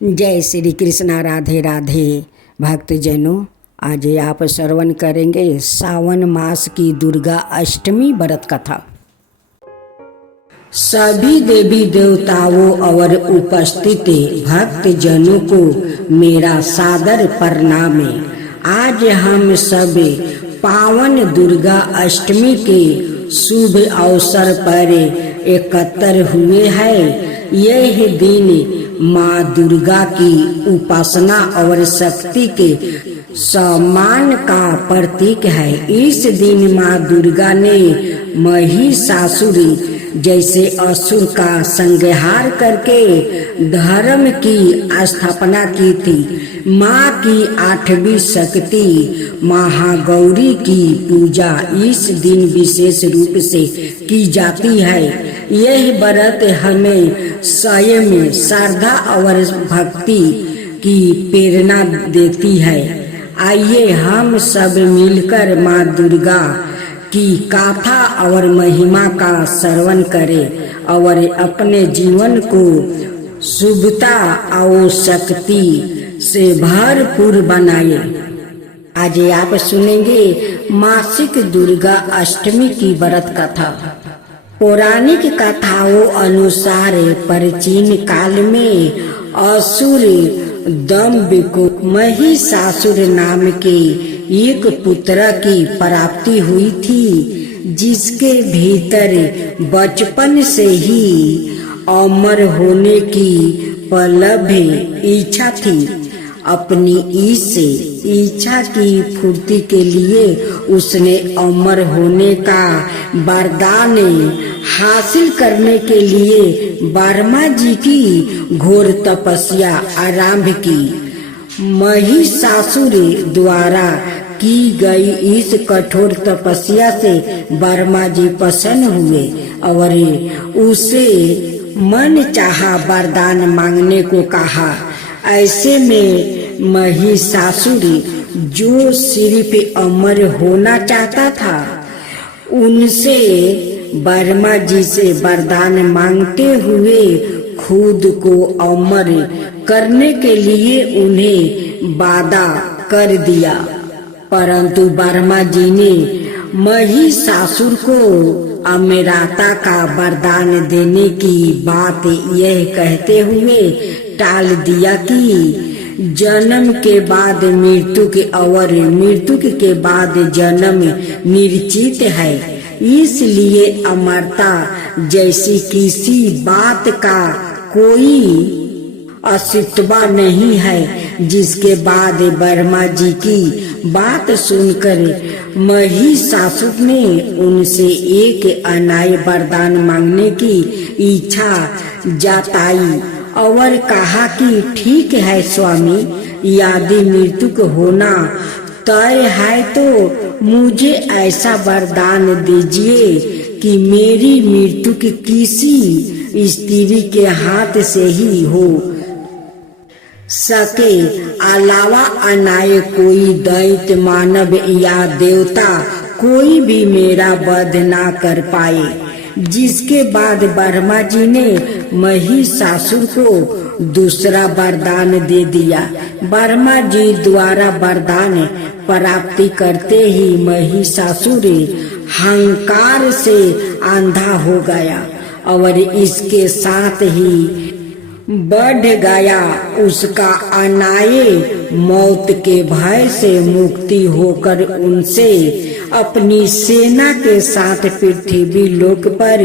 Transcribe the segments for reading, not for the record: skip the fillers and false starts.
जय श्री कृष्णा। राधे राधे भक्तजनों, आज आप श्रवण करेंगे सावन मास की दुर्गा अष्टमी व्रत कथा। सभी देवी देवताओं और उपस्थित भक्तजनों को मेरा सादर प्रणाम है। आज हम सब पावन दुर्गा अष्टमी के शुभ अवसर पर एकत्र हुए हैं। यह दिन माँ दुर्गा की उपासना और शक्ति के सम्मान का प्रतीक है। इस दिन माँ दुर्गा ने महिषासुर जैसे असुर का संहार करके धर्म की स्थापना की थी। माँ की 8वीं शक्ति महागौरी की पूजा इस दिन विशेष रूप से की जाती है। यह व्रत हमें स्वयं श्रद्धा और भक्ति की प्रेरणा देती है। आइए हम सब मिलकर माँ दुर्गा की गाथा और महिमा का श्रवण करें और अपने जीवन को शुभता और शक्ति से भरपूर बनाए। आज आप सुनेंगे मासिक दुर्गा अष्टमी की व्रत कथा। पौराणिक कथाओं अनुसार प्राचीन काल में असुर दंभ को महिषासुर नाम के एक पुत्र की प्राप्ति हुई थी, जिसके भीतर बचपन से ही अमर होने की प्रबल इच्छा थी। अपनी इस इच्छा की पूर्ति के लिए उसने अमर होने का वरदान हासिल करने के लिए ब्रह्मा जी की घोर तपस्या आरंभ की। महिषासुर द्वारा की गई इस कठोर तपस्या से ब्रह्मा जी प्रसन्न हुए और उसे मन चाहा वरदान मांगने को कहा। ऐसे में महिषासुर जो सिर्फ अमर होना चाहता था, उनसे ब्रह्मा जी से वरदान मांगते हुए खुद को अमर करने के लिए उन्हें वादा कर दिया। परंतु ब्रह्मा जी ने महिषासुर को अमरता का वरदान देने की बात यह कहते हुए टाल दिया कि जन्म के बाद मृत्यु के और मृत्यु के बाद जन्म निश्चित है। इसलिए अमरता जैसी किसी बात का कोई अस्तित्व नहीं है। जिसके बाद ब्रह्मा जी की बात सुनकर महिषासुर ने उनसे एक अनाय वरदान मांगने की इच्छा जताई और कहा कि ठीक है स्वामी, यदि मृत्यु होना तय है तो मुझे ऐसा वरदान दीजिए कि मेरी मृत्यु की किसी स्त्री के हाथ से ही हो सके, अलावा अनाय कोई दैत्य मानव या देवता कोई भी मेरा वध ना कर पाए। जिसके बाद ब्रह्मा जी ने महिषासुर को दूसरा वरदान दे दिया। ब्रह्मा जी द्वारा वरदान प्राप्ति करते ही महिषासुर अहंकार से अंधा हो गया और इसके साथ ही बढ़ गया उसका अनाय मौत के भय से मुक्ति होकर उनसे अपनी सेना के साथ पृथ्वी लोक पर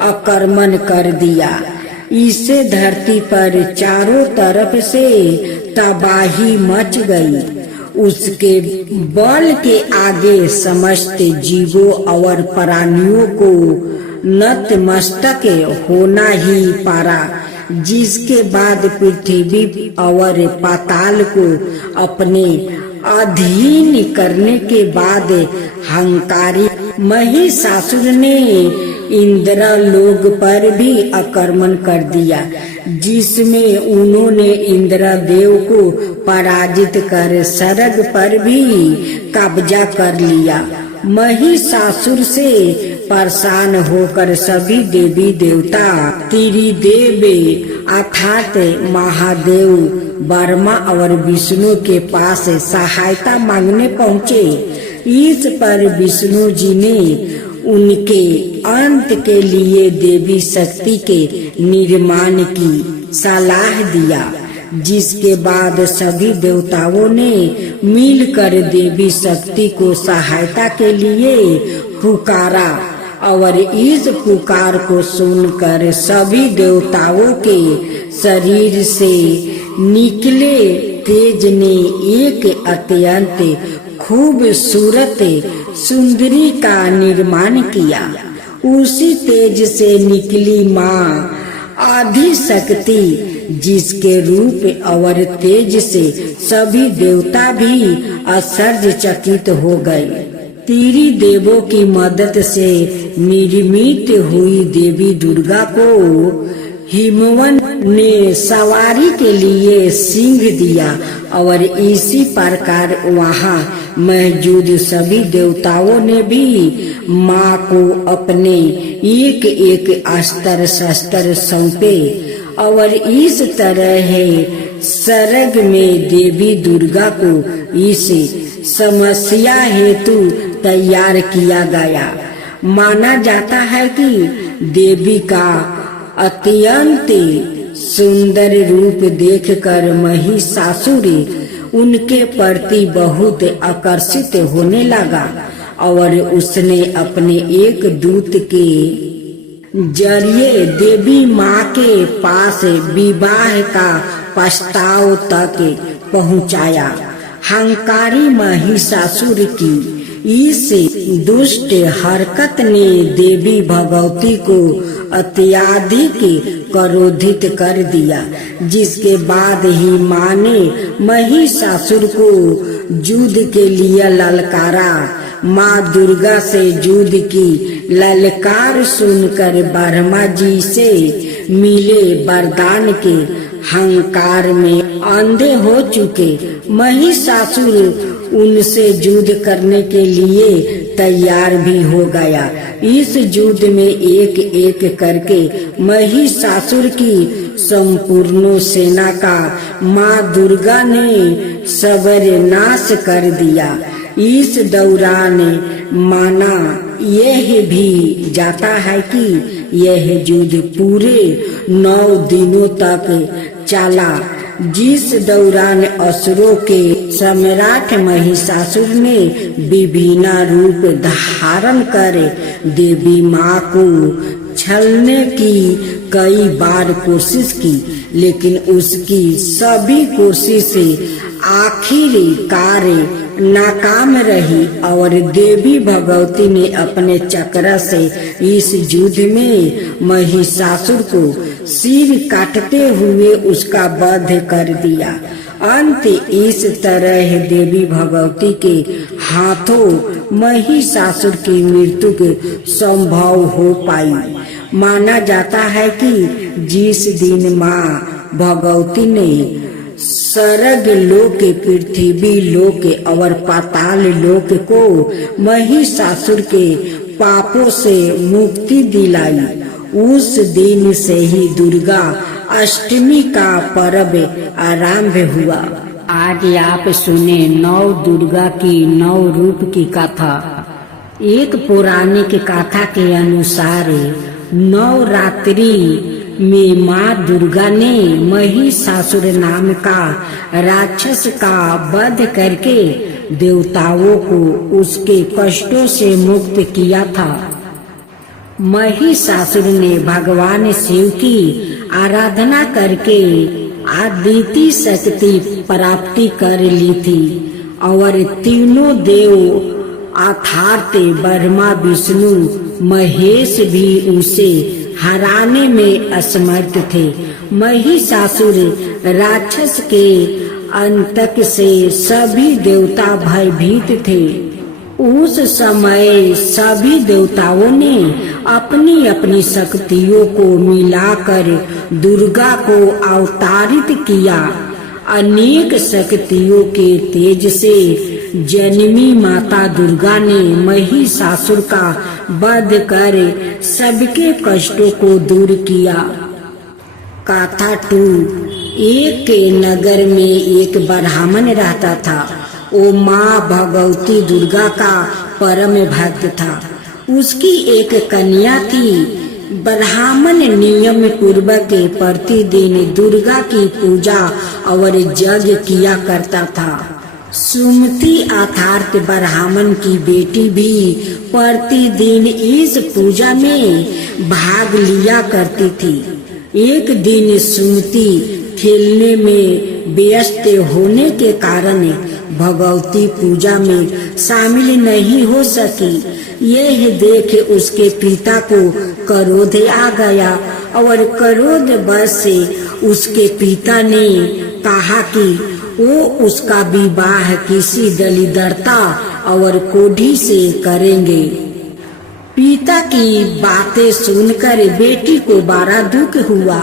आक्रमण कर दिया। इससे धरती पर चारों तरफ से तबाही मच गई। उसके बल के आगे समस्त जीवों और प्राणियों को नतमस्तक होना ही पड़ा। जिसके बाद पृथ्वी और पाताल को अपने अधीन करने के बाद अहंकारी महिषासुर ने इंद्रलोक पर भी आक्रमण कर दिया, जिसमें उन्होंने इंद्रदेव को पराजित कर स्वर्ग पर भी कब्जा कर लिया। महिषासुर से परेशान होकर सभी देवी देवता त्रिदेव अर्थात महादेव ब्रह्मा और विष्णु के पास सहायता मांगने पहुँचे। इस पर विष्णु जी ने उनके अंत के लिए देवी शक्ति के निर्माण की सलाह दिया, जिसके बाद सभी देवताओं ने मिलकर देवी शक्ति को सहायता के लिए पुकारा और इस पुकार को सुनकर सभी देवताओं के शरीर से निकले तेज ने एक अत्यंत खूबसूरत सुंदरी का निर्माण किया। उसी तेज से निकली माँ आदिशक्ति, जिसके रूप और तेज से सभी देवता भी आश्चर्यचकित हो गए। त्रिदेवों की मदद से निर्मित हुई देवी दुर्गा को हिमवन ने सवारी के लिए सिंह दिया और इसी प्रकार वहाँ मौजूद सभी देवताओं ने भी माँ को अपने एक एक अस्त्र शस्त्र सौंपे और इस तरह सर्ग में देवी दुर्गा को इस समस्या हेतु तैयार किया गया। माना जाता है कि देवी का अत्यंत सुंदर रूप देखकर महिषासुर उनके प्रति बहुत आकर्षित होने लगा और उसने अपने एक दूत के जरिए देवी माँ के पास विवाह का प्रस्ताव तक पहुँचाया। हंकारी महिषासुर की इस दुष्ट हरकत ने देवी भगवती को अत्यधिक क्रोधित कर दिया, जिसके बाद ही माँ ने महिषासुर को युद्ध के लिए ललकारा। माँ दुर्गा से युद्ध की ललकार सुनकर ब्रह्मा जी से मिले वरदान के हंकार में अंधे हो चुके महिषासुर उनसे युद्ध करने के लिए तैयार भी हो गया। इस युद्ध में एक एक करके महिषासुर की संपूर्ण सेना का माँ दुर्गा ने सर्वनाश कर दिया। इस दौरान माना यह भी जाता है कि यह युद्ध पूरे 9 दिनों तक चला, जिस दौरान असुरों के सम्राट महिषासुर ने विभिन्न रूप धारण कर देवी माँ को छलने की कई बार कोशिश की, लेकिन उसकी सभी कोशिश आखिरकार नाकाम रही और देवी भगवती ने अपने चक्र से इस युद्ध में महिषासुर को सिर काटते हुए उसका वध कर दिया। अंत इस तरह देवी भगवती के हाथों महिषासुर की मृत्यु के संभव हो पाई। माना जाता है कि जिस दिन माँ भगवती ने स्वर्ग लोक, पृथ्वी लोक और पाताल लोक को महिषासुर के पापों से मुक्ति दिलाई, उस दिन से ही दुर्गा अष्टमी का पर्व आरंभ हुआ। आज आप सुने 9 दुर्गा की 9 रूप की कथा। एक पौराणिक कथा के अनुसार नवरात्रि में माँ दुर्गा ने महिषासुर नाम का राक्षस का वध करके देवताओं को उसके कष्टों से मुक्त किया था। महिषासुर ने भगवान शिव की आराधना करके अद्वितीय शक्ति प्राप्ति कर ली थी और तीनों देव अर्थात ब्रह्मा विष्णु महेश भी उसे हराने में असमर्थ थे। महिषासुर राक्षस के अंतक से सभी देवता भयभीत थे। उस समय सभी देवताओं ने अपनी अपनी शक्तियों को मिलाकर दुर्गा को अवतारित किया। अनेक शक्तियों के तेज से जन्मी माता दुर्गा ने महिषासुर का वध कर सबके कष्टों को दूर किया। गाथा 2। एक के नगर में एक ब्राह्मण रहता था। वो माँ भगवती दुर्गा का परम भक्त था। उसकी एक कन्या थी। ब्राह्मण नियम पूर्वक प्रतिदिन दुर्गा की पूजा और यज्ञ किया करता था। सुमति अर्थात ब्राह्मण की बेटी भी प्रतिदिन इस पूजा में भाग लिया करती थी। एक दिन सुमति खेलने में व्यस्त होने के कारण भगवती पूजा में शामिल नहीं हो सकी। यह देख उसके पिता को क्रोध आ गया और क्रोध बस से उसके पिता ने कहा कि वो उसका विवाह किसी दलिद्रता और कोढ़ी से करेंगे। पिता की बातें सुनकर बेटी को बड़ा दुख हुआ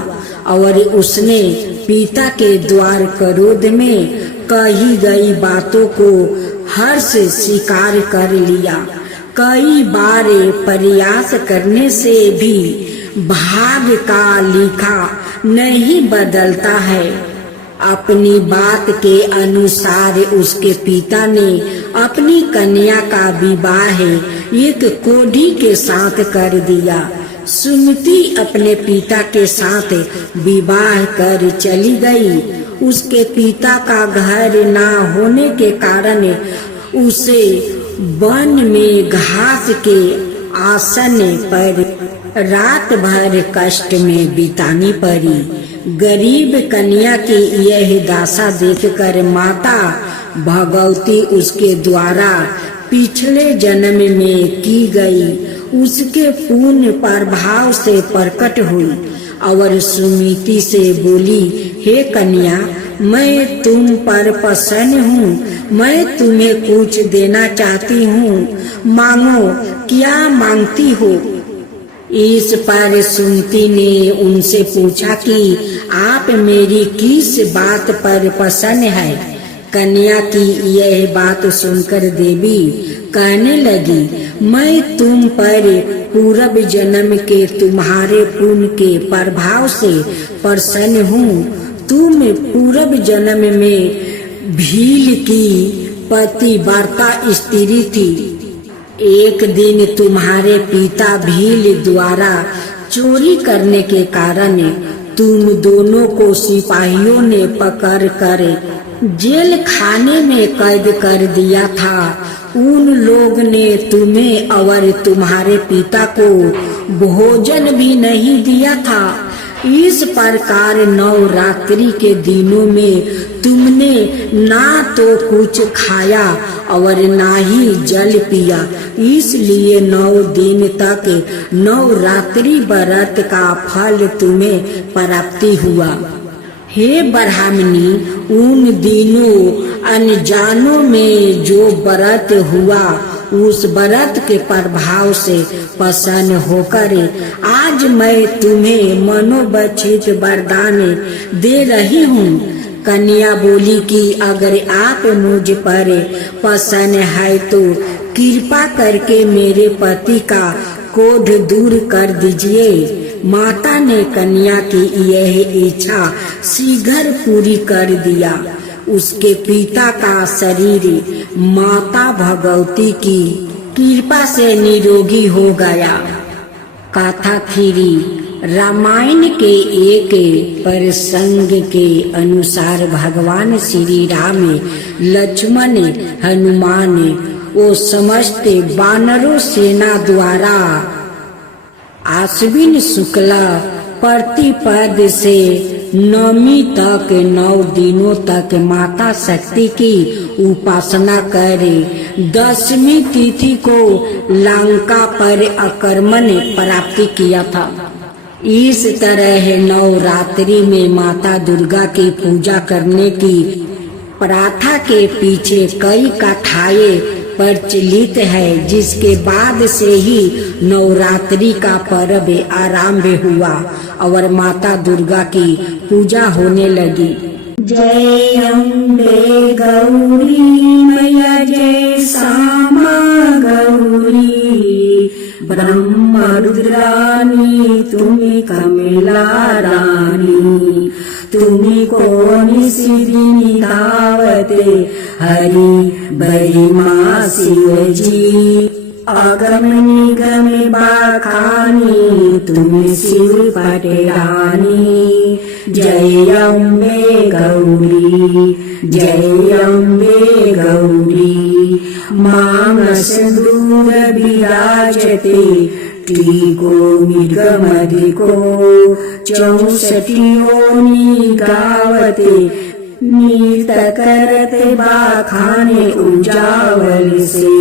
और उसने पिता के द्वार क्रोध में कही गई बातों को हर्ष स्वीकार कर लिया। कई बार प्रयास करने से भी भाग्य का लिखा नहीं बदलता है। अपनी बात के अनुसार उसके पिता ने अपनी कन्या का विवाह एक कोढ़ी के साथ कर दिया। सुमति अपने पिता के साथ विवाह कर चली गई। उसके पिता का घर न होने के कारण उसे वन में घास के आसन पर रात भर कष्ट में बितानी पड़ी। गरीब कन्या की यह दशा देखकर माता भगवती उसके द्वारा पिछले जन्म में की गई उसके पुण्य प्रभाव से प्रकट हुई और सुमति से बोली, हे कन्या, मैं तुम पर प्रसन्न हूँ। मैं तुम्हें कुछ देना चाहती हूँ, मांगो, क्या मांगती हो? इस पर सुमति ने उनसे पूछा कि आप मेरी किस बात पर प्रसन्न है? कन्या की यह बात सुनकर देवी कहने लगी, मैं तुम पर पूर्व जन्म के तुम्हारे पुण्य के प्रभाव से प्रसन्न हूँ। तुम पूर्व जन्म में भील की पतिव्रता स्त्री थी। एक दिन तुम्हारे पिता भील द्वारा चोरी करने के कारण तुम दोनों को सिपाहियों ने पकड़ कर जेल खाने में कैद कर दिया था। उन लोग ने तुम्हें और तुम्हारे पिता को भोजन भी नहीं दिया था। इस प्रकार नवरात्रि के दिनों में तुमने ना तो कुछ खाया और ना ही जल पिया। इसलिए 9 दिन तक नवरात्रि व्रत का फल तुम्हें प्राप्ति हुआ। हे ब्राह्मणी, उन दिनों अनजानों में जो व्रत हुआ उस व्रत के प्रभाव से प्रसन्न होकर आज मैं तुम्हें मनोवांछित वरदान दे रही हूँ। कन्या बोली कि अगर आप मुझ पर प्रसन्न है तो कृपा करके मेरे पति का क्रोध दूर कर दीजिए। माता ने कन्या की यह इच्छा शीघ्र पूरी कर दिया। उसके पिता का शरीर माता भगवती की कृपा से निरोगी हो गया। गाथा 3। रामायण के एक प्रसंग के अनुसार भगवान श्री राम, लक्ष्मण, हनुमान वो समस्त वानरों सेना द्वारा आश्विन शुक्ला प्रतिपद से नवमी तक 9 दिनों तक माता शक्ति की उपासना करे। 10वीं तिथि को लंका पर आक्रमण प्राप्ति किया था। इस तरह नवरात्रि में माता दुर्गा की पूजा करने की प्रथा के पीछे कई कथाएं प्रचलित है, जिसके बाद से ही नवरात्रि का पर्व आरंभ हुआ और माता दुर्गा की पूजा होने लगी। जय अम्बे गौरी मैया जय श्यामा गौरी ब्रह्म रुद्राणी तुम्ही कमला राणी तुम्ही कोणी सिद्धिनी धावते हरी बहिमा शिवजी आगम निगम बाखानी तुम्ही शिव पाटेरानी जय अम्बे गौरी जय अम्बे गौरी मानस दूर विराजते टीको मृगमधिको 64 योनी गावते नीत करते बाखाने उजावल से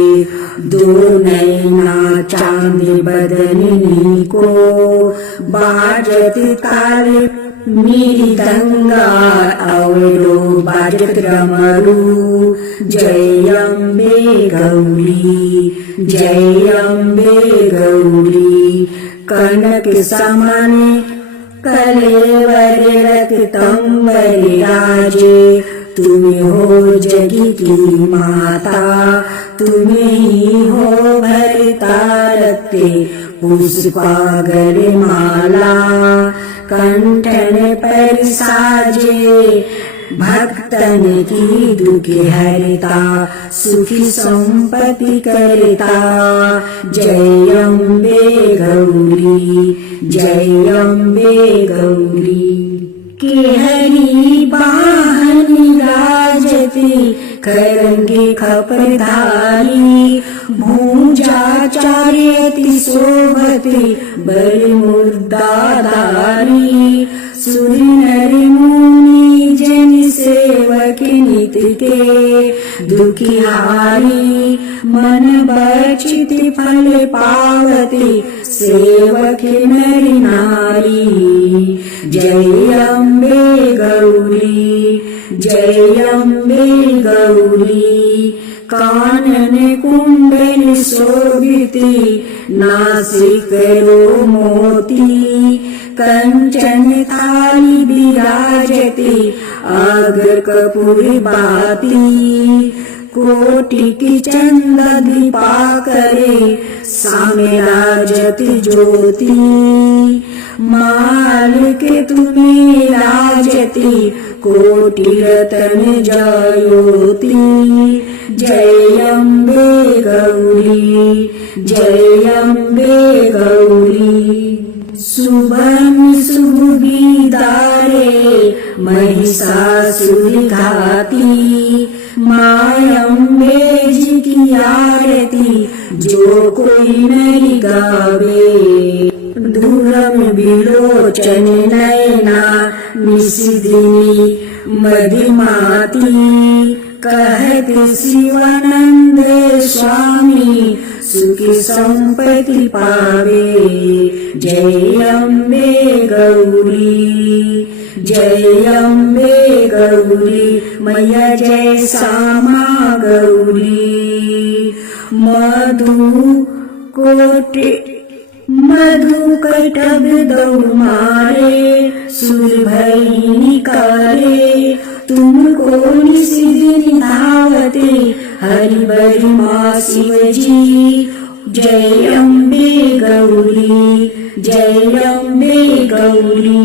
2 नैना चांद बदनी को बाजत ताले मृदंगा अवरो बाजत डमरू जय अम्बे गौरी जय अम्बे गौरी कनक समाने कलेवर रक्तंबर राजे तुम्ही हो जगी की माता तुम्ही ही हो भरता रक्ते पुष्पागर माला कंठन पर साजे भक्तन की दुख हरता सुखी संपत्ति करता जय अम्बे गौरी जय अम्बे गौरी के हरि बाहनी राजती करंगे खपरधारी भूजा चार्यति शोभती बल मुर्दाधारी सुर नर मुनि जन सेवक नित के दुखिहारी मन बचित फल पावती सेवक नर नारी जय अम्बे गौरी जय अम्बे गौरी कानन कुंडल शोभिते नासिक रो मोती कंचन थाली विराजते अगर कपूर बाती कोटि की चंद दीपाकरे सामे राजत ज्योति माल के तुम्हें राजती कोटि रतन जयोति जय अम्बे गौरी जय अम्बे गौरी शुभम सुविदारे महिषासुर घाती माँ अम्बे जी की आरती जो कोई नहीं गावे दूरम विलोचन नयना निशिदिनी मदिमाती कहते शिवानंद स्वामी सुखी संपत्ति पावे जय अम्बे गौरी जय अम्बे गौरी मैया जय श्यामा गौरी मधु कटब दौ मारे सुर भई निकाले तुमको निशिदिनी धावते हरि बरि माँ शिवजी जय अम्बे गौरी जय अम्बे गौरी।